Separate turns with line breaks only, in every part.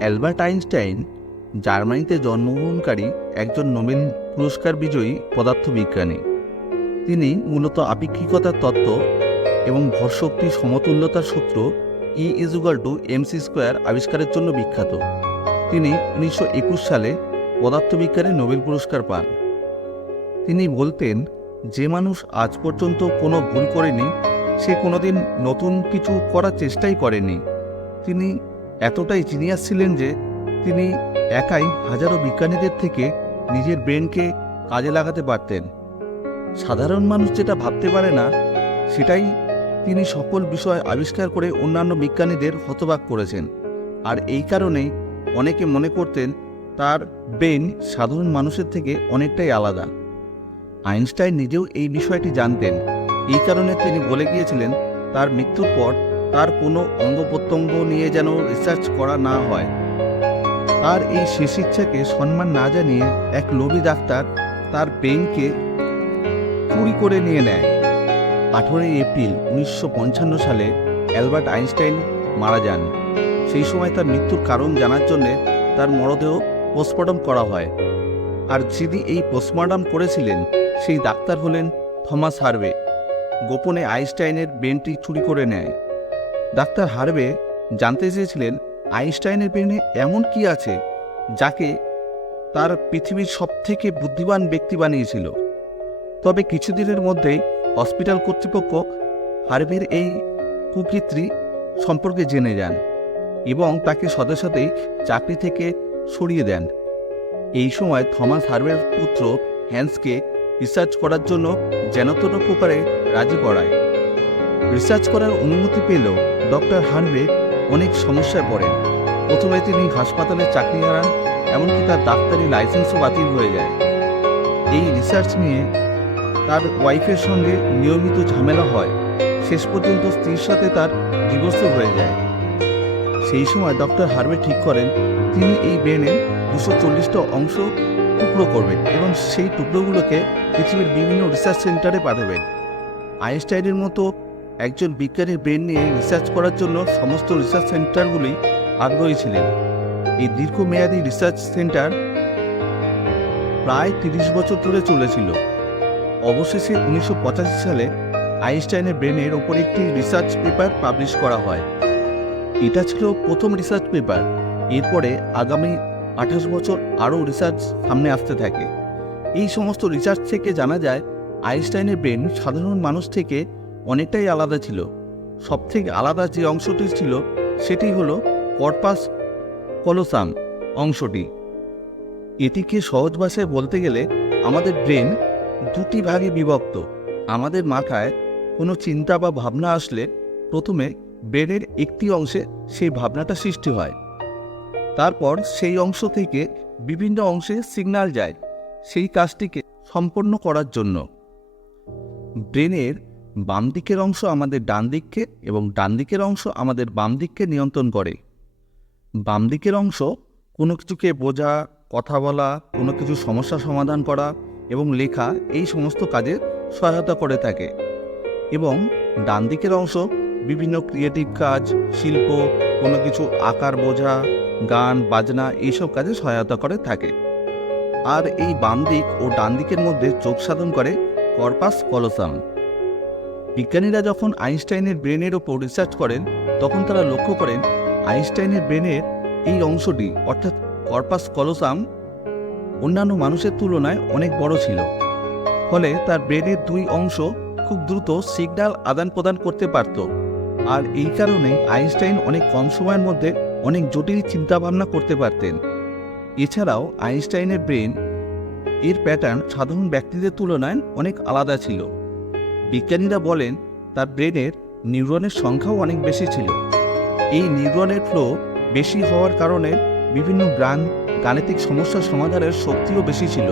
Albert Einstein জার্মানিতে জন্মগ্রহণকারী একজন নোবেল পুরস্কার বিজয়ী পদার্থবিজ্ঞানী। তিনি মূলত আপেক্ষিকতার তত্ত্ব এবং ভরশক্তি সমতুল্যতার সূত্র E equal to MC square আবিষ্কারের জন্য বিখ্যাত। তিনি উনিশশো একুশ সালে পদার্থবিজ্ঞানে নোবেল পুরস্কার পান। তিনি বলতেন, যে মানুষ আজ পর্যন্ত কোনো ভুল করেনি, সে কোনোদিন নতুন কিছু করার চেষ্টাই করেনি। তিনি এতটাই জিনিয়াস ছিলেন যে তিনি একাই হাজারো বিজ্ঞানীদের থেকে নিজের ব্রেনকে কাজে লাগাতে পারতেন। সাধারণ মানুষ যেটা ভাবতে পারে না, সেটাই তিনি সকল বিষয় আবিষ্কার করে অন্যান্য বিজ্ঞানীদের হতবাক করেছেন। আর এই কারণেই অনেকে মনে করতেন তার ব্রেন সাধারণ মানুষের থেকে অনেকটাই আলাদা। আইনস্টাইন নিজেও এই বিষয়টি জানতেন। এই কারণে তিনি বলে গিয়েছিলেন, তার মৃত্যুর পর তার কোনো অঙ্গ প্রত্যঙ্গ নিয়ে যেন রিসার্চ করা না হয়। তার এই শেষ ইচ্ছাকে সম্মান না জানিয়ে এক লোভী ডাক্তার তার ব্রেনকে চুরি করে নিয়ে নেয়। আঠেরোই এপ্রিল উনিশশো পঞ্চান্ন সালে অ্যালবার্ট আইনস্টাইন মারা যান। সেই সময় তার মৃত্যুর কারণ জানার জন্যে তার মরদেহ পোস্টমর্টম করা হয়। আর যিনি এই পোস্টমর্টম করেছিলেন, সেই ডাক্তার হলেন থমাস হার্ভে গোপনে আইনস্টাইনের ব্রেনটি চুরি করে নেয়। ডাক্তার হার্ভে জানতে চেয়েছিলেন আইনস্টাইনের ব্রেনে এমন কি আছে যাকে তার পৃথিবীর সবথেকে বুদ্ধিমান ব্যক্তি বানিয়েছিল। তবে কিছুদিনের মধ্যেই হসপিটাল কর্তৃপক্ষ হার্ভের এই কুকৃত্রি সম্পর্কে জেনে যান এবং তাকে সাথে সাথেই চাকরি থেকে সরিয়ে দেন। এই সময় থমাস হার্ভের পুত্র হ্যান্সকে রিসার্চ করার জন্য যেনতন প্রকারে রাজি করায়। রিসার্চ করার অনুমতি পেলেও ডক্টর হার্ভে অনেক সমস্যায় পড়েন। প্রথমে তিনি হাসপাতালে চাকরি হারান, এমনকি তার ডাক্তারি লাইসেন্সও বাতিল হয়ে যায়। এই রিসার্চ নিয়ে তার ওয়াইফের সঙ্গে নিয়মিত ঝামেলা হয়। শেষ পর্যন্ত স্ত্রীর সাথে তার ডিভোর্সও হয়ে যায়। সেই সময় ডক্টর হার্ভে ঠিক করেন, তিনি এই ব্রেনের দুশো চল্লিশটা অংশ টুকরো করবেন এবং সেই টুকরোগুলোকে পৃথিবীর বিভিন্ন রিসার্চ সেন্টারে পাঠাবেন। আইনস্টাইনের মতো একজন বিজ্ঞানীর ব্রেন নিয়ে রিসার্চ করার জন্য সমস্ত রিসার্চ সেন্টারগুলি আগ্রহী ছিলেন। এই দীর্ঘমেয়াদী রিসার্চ সেন্টার প্রায় তিরিশ বছর ধরে চলেছিল। অবশেষে উনিশশো পঁচাশি সালে আইনস্টাইনের ব্রেনের ওপর একটি রিসার্চ পেপার পাবলিশ করা হয়। এটা ছিল প্রথম রিসার্চ পেপার এরপরে আগামী আঠাশ বছর আরও রিসার্চ সামনে আসতে থাকে। এই সমস্ত রিসার্চ থেকে জানা যায়, আইনস্টাইনের ব্রেন সাধারণ মানুষ থেকে অনেকটাই আলাদা ছিল। সবথেকে আলাদা যে অংশটি ছিল, সেটি হলো কর্পাস কলোসাম অংশটি। এটিকে সহজ ভাষায় বলতে গেলে আমাদের ব্রেন দুটি ভাগে বিভক্ত। আমাদের মাথায় কোনো চিন্তা বা ভাবনা আসলে প্রথমে ব্রেনের একটি অংশে সেই ভাবনাটা সৃষ্টি হয়। তারপর সেই অংশ থেকে বিভিন্ন অংশে সিগন্যাল যায় সেই কাজটিকে সম্পন্ন করার জন্য। ব্রেনের বাম দিকের অংশ আমাদের ডান দিককে এবং ডান দিকের অংশ আমাদের বাম দিককে নিয়ন্ত্রণ করে। বাম দিকের অংশ কোনো কিছুকে বোঝা, কথা বলা, কোনো কিছু সমস্যা সমাধান করা এবং লেখা এই সমস্ত কাজে সহায়তা করে থাকে। এবং ডান দিকের অংশ বিভিন্ন ক্রিয়েটিভ কাজ, শিল্প, কোনো কিছু আকার বোঝা, গান, বাজনা এইসব কাজে সহায়তা করে থাকে। আর এই বাম দিক ও ডান দিকের মধ্যে চোখ সাধন করে কর্পাস কলোসাম বিজ্ঞানীরা যখন আইনস্টাইনের ব্রেনের ওপর রিসার্চ করেন, তখন তারা লক্ষ্য করেন আইনস্টাইনের ব্রেনের এই অংশটি, অর্থাৎ কর্পাস কলোসাম অন্যান্য মানুষের তুলনায় অনেক বড় ছিল। ফলে তার ব্রেনের দুই অংশ খুব দ্রুত সিগন্যাল আদান প্রদান করতে পারত। আর এই কারণে আইনস্টাইন অনেক কম সময়ের মধ্যে অনেক জটিল চিন্তাভাবনা করতে পারতেন। এছাড়াও আইনস্টাইনের ব্রেন, এর প্যাটার্ন সাধারণ ব্যক্তিদের তুলনায় অনেক আলাদা ছিল। বিজ্ঞানীরা বলেন, তার ব্রেনের নিউরনের সংখ্যাও অনেক বেশি ছিল। এই নিউরনের ফ্লো বেশি হওয়ার কারণে বিভিন্ন গান গাণিতিক সমস্যা সমাধানের শক্তিও বেশি ছিল।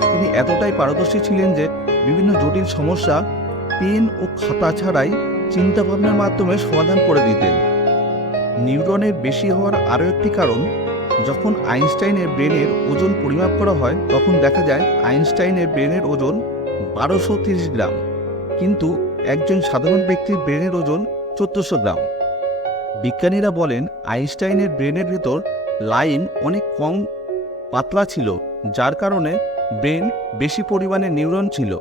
তিনি এতটাই পারদর্শী ছিলেন যে বিভিন্ন জটিল সমস্যা পেন ও খাতা ছাড়াই চিন্তাভাবনার মাধ্যমে সমাধান করে দিতেন। নিউরনের বেশি হওয়ার আরও একটি কারণ, যখন আইনস্টাইনের ব্রেনের ওজন পরিমাপ করা হয়, তখন দেখা যায় আইনস্টাইনের ব্রেনের ওজন বারোশো তিরিশ গ্রাম। কিন্তু একজন সাধারণ ব্যক্তির ব্রেনের ওজন চোদ্দশো গ্রাম। বিজ্ঞানীরা বলেন, আইনস্টাইনের ব্রেনের ভেতর লাইন অনেক কম পাতলা ছিল, যার কারণে ব্রেন বেশি পরিমাণে নিউরন ছিল।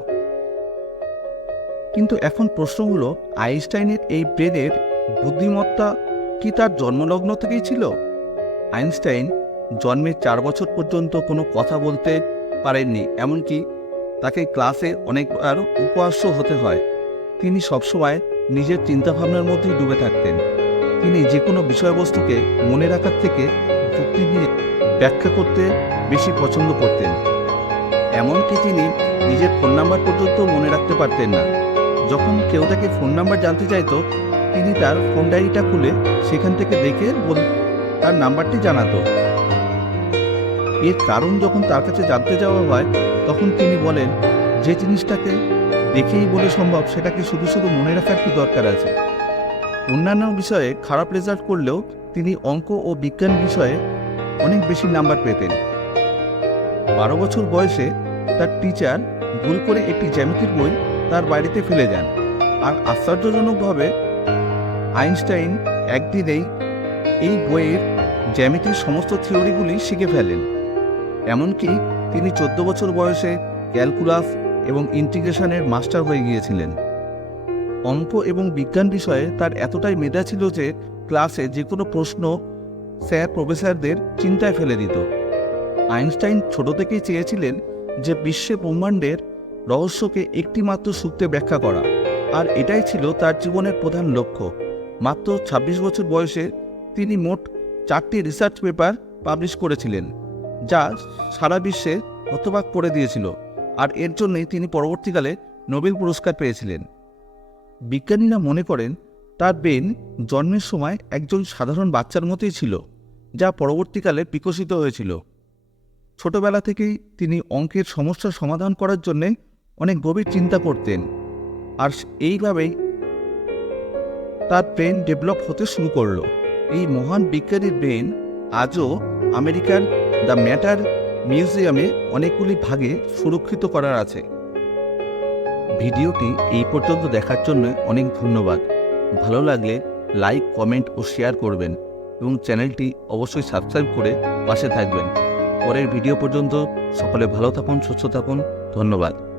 কিন্তু এখন প্রশ্ন হলো, আইনস্টাইনের এই ব্রেনের বুদ্ধিমত্তা কি তার জন্মলগ্ন থেকেই ছিল? আইনস্টাইন জন্মের চার বছর পর্যন্ত কোনো কথা বলতে পারেননি, এমনকি তাকে ক্লাসে অনেকবার উপহাস্য হতে হয়। তিনি সবসময় নিজের চিন্তাভাবনার মধ্যেই ডুবে থাকতেন। তিনি যে কোনো বিষয়বস্তুকে মনে রাখার থেকে যুক্তি দিয়ে ব্যাখ্যা করতে বেশি পছন্দ করতেন। এমনকি তিনি নিজের ফোন নাম্বার পর্যন্ত মনে রাখতে পারতেন না। যখন কেউ তাকে ফোন নাম্বার জানতে চাইতো, তিনি তার ফোন ডায়েরিটা খুলে সেখান থেকে দেখে তার নাম্বারটি জানাতো। এর কারণ যখন তার কাছে জানতে যাওয়া হয়, তখন তিনি বলেন, যে জিনিসটাকে দেখেই বলে সম্ভব, সেটাকে শুধু শুধু মনে রাখার কি দরকার আছে? অন্যান্য বিষয়ে খারাপ রেজাল্ট করলেও তিনি অঙ্ক ও বিজ্ঞান বিষয়ে অনেক বেশি নাম্বার পেতেন। বারো বছর বয়সে তার টিচার ভুল করে একটি জ্যামিতির বই তার বাড়িতে ফেলে যান আর আশ্চর্যজনকভাবে, আইনস্টাইন একদিনেই এই বইয়ের জ্যামিতির সমস্ত থিওরিগুলি শিখে ফেলেন। এমনকি তিনি চোদ্দ বছর বয়সে ক্যালকুলাস এবং ইন্টিগ্রেশনের মাস্টার হয়ে গিয়েছিলেন। অঙ্ক এবং বিজ্ঞান বিষয়ে তার এতটাই মেধা ছিল যে ক্লাসে যে কোনো প্রশ্ন স্যার প্রফেসরদের চিন্তায় ফেলে দিত। আইনস্টাইন ছোট থেকেই চেয়েছিলেন যে বিশ্বে ব্রহ্মাণ্ডের রহস্যকে একটিমাত্র সূত্রে ব্যাখ্যা করা। আর এটাই ছিল তার জীবনের প্রধান লক্ষ্য। মাত্র ২৬ বছর বয়সে তিনি মোট চারটি রিসার্চ পেপার পাবলিশ করেছিলেন। যা সারা বিশ্বে হতবাক করে দিয়েছিল আর এর জন্যই তিনি পরবর্তীকালে নোবেল পুরস্কার পেয়েছিলেন। বিজ্ঞানীরা মনে করেন, তার ব্রেন জন্মের সময় একজন সাধারণ বাচ্চার মতোই ছিল, যা পরবর্তীকালে বিকশিত হয়েছিল। ছোটবেলা থেকেই তিনি অঙ্কের সমস্যার সমাধান করার জন্যে অনেক গভীর চিন্তা করতেন। আর এইভাবেই তার ব্রেন ডেভেলপ হতে শুরু করল। এই মহান বিজ্ঞানীর ব্রেন আজও আমেরিকার দ্য ম্যাটার মিউজিয়ামে অনেকগুলি ভাগে সুরক্ষিত করার আছে। ভিডিওটি এই পর্যন্ত দেখার জন্য অনেক ধন্যবাদ। ভালো লাগলে লাইক, কমেন্ট ও শেয়ার করবেন এবং চ্যানেলটি অবশ্যই সাবস্ক্রাইব করে পাশে থাকবেন। পরের ভিডিও পর্যন্ত সকলে ভালো থাকুন, সুস্থ থাকুন। ধন্যবাদ।